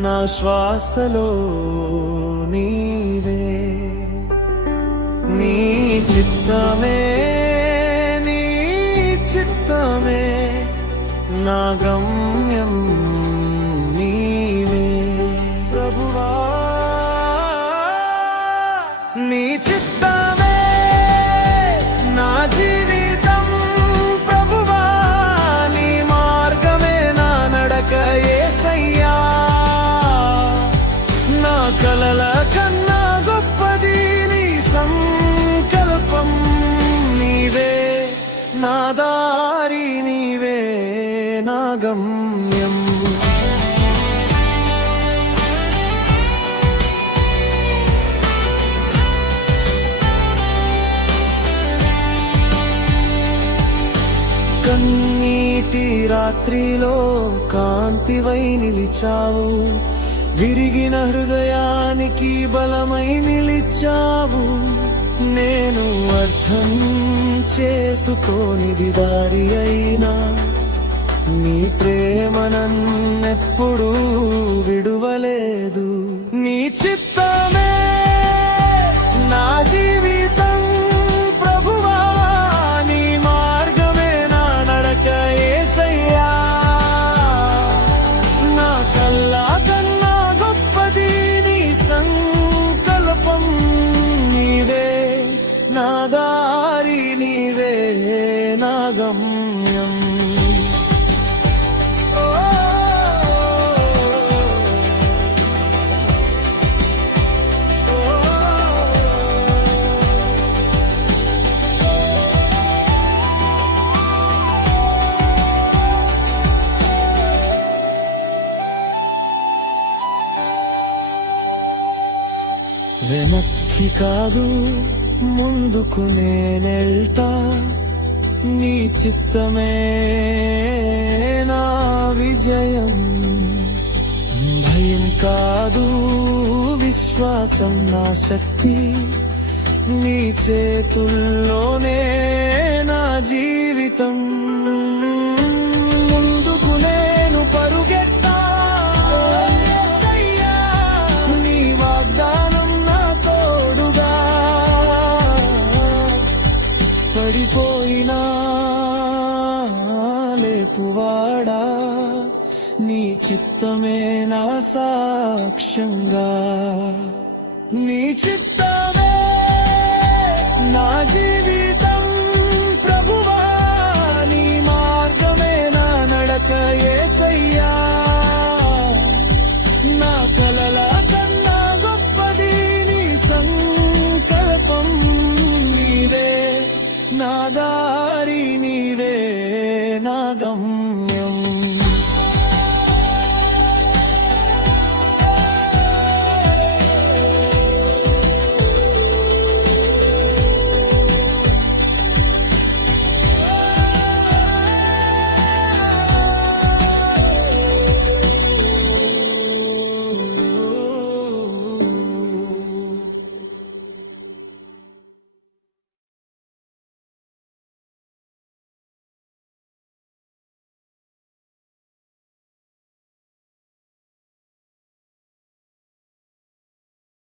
నా శ్వాసలో నీవే, నీ చిత్తమే నీ చిత్తమే నా గమ్యం నీవే ప్రభువా, నీ చిత్తమే నా జీవితం ప్రభువా, నీ మార్గమే నా నడక యేసయ్యా, నా కలల కన్నా గొప్పది నీ సంకల్పం, నీవే నా దారి, నీవే నా గమ్యం. కన్నీటి రాత్రిలో కాంతివై నిలిచావు, విరిగిన హృదయానికి బలమై నిలిచావు. నేను అర్థం చేసుకోనిది దారి అయినా నీ ప్రేమ నన్నెప్పుడూ విడువలేదు. నీ చిత్తమే నా జీవితం ప్రభువా, నీ మార్గమే నా నడక యేసయ్యా, నా కల్లా కన్నా గొప్పది నీ సంకల్పం, నీవే నా దారి, నీవే నా గమ్యం. వెనక్కి కాదు ముందుకు నేనెళ్తా, నీ చిత్తమే నా విజయం. భయం కాదు విశ్వాసం నా శక్తి, నీ చేతుల్లోనే నా జీవితం. ముందుకు నేను పరుగెత్తా యేసయ్యా, నీ వాగ్దానం నా తోడుగా, పడిపోయినా లేపువాడా, నీ చిత్తమే నా సాక్ష్యంగా. నీ చిత్తమే నా జీవితం